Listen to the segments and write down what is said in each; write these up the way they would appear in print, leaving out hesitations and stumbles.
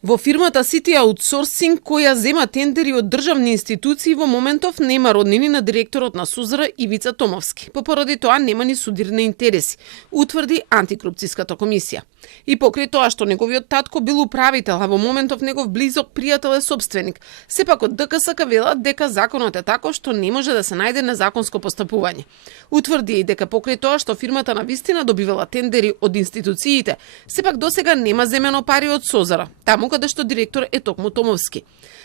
Во фирмата City Outsourcing, која зема тендери од државни институции, во моментов нема роднини на директорот на СУЗР Ивица Томовски. Поради тоа нема ни судирни интереси, утврди антикорупцијската комисија. И покрај тоа што неговиот татко бил управител, а во моментов негов близок пријател е собственик, сепак од ДКСК велат дека законот е таков што не може да се најде незаконско постапување. Утврди и дека покрај тоа што фирмата на вистина добивала тендери од институциите, сепак досега нема земено пари од СОЗР, таму каде што директор е токму Томовски.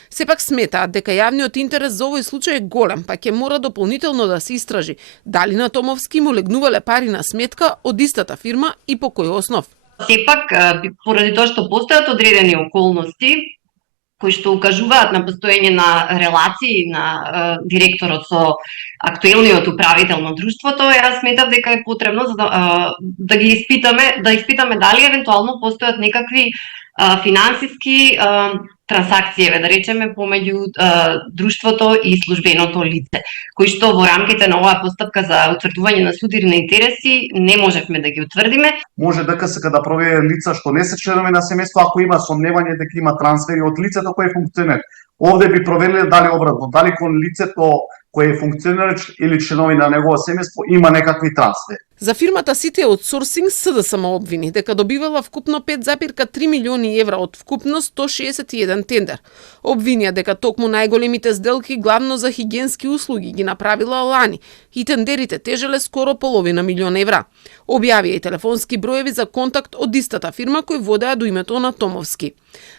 Сепак сметаат дека јавниот интерес за овој случај е голем, па ќе мора дополнително да се истражи дали на Томовски му легнувале пари на сметка од истата фирма и по кој основ. Сепак, поради тоа што постојат одредени околности кои што укажуваат на постоење на релации на директорот со актуелниот управител на друштвото, јас сметав дека е потребно да ги испитаме дали евентуално постојат некакви финансиски трансакции, да речеме, помеѓу друштвото и службеното лице, кои што во рамките на оваа постапка за утврдување на судирни интереси не можевме да ги утврдиме. Може ДКСК да провере лица што не се членови на семејство, ако има сомневање дека има трансфери од лицето кој е функционер. Овде би провериле дали обратно, дали кон лицето кој е функционер или членови на негово семејство има некакви трансфери. За фирмата City Outsourcing СДСМ обвини дека добивала вкупно 5,3 милиони евра од вкупно 161 тендер. Обвинија дека токму најголемите сделки главно за хигиенски услуги ги направила лани и тендерите тежеле скоро половина милион евра. Објавија и телефонски броеви за контакт од истата фирма кој водеа до името на Томовски.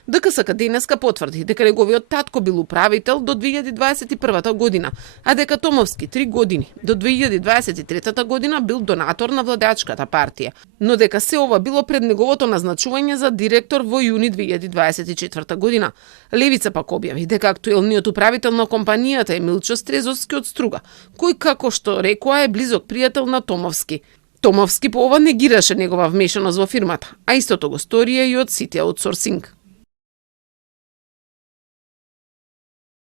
ДКСК денеска потврди дека неговиот татко бил управител до 2021 година, а дека Томовски 3 години до 2023 година бил донатор на владеачката партија, но дека се ова било пред неговото назначување за директор во јуни 2024 година. Левица пак објави дека актуелниот управител на компанијата е Милчо Стрезовски од Струга, кој како што рекоа е близок пријател на Томовски. Томовски по ова негираше негова вмешаност во фирмата, а истото го сторија и од City Outsourcing.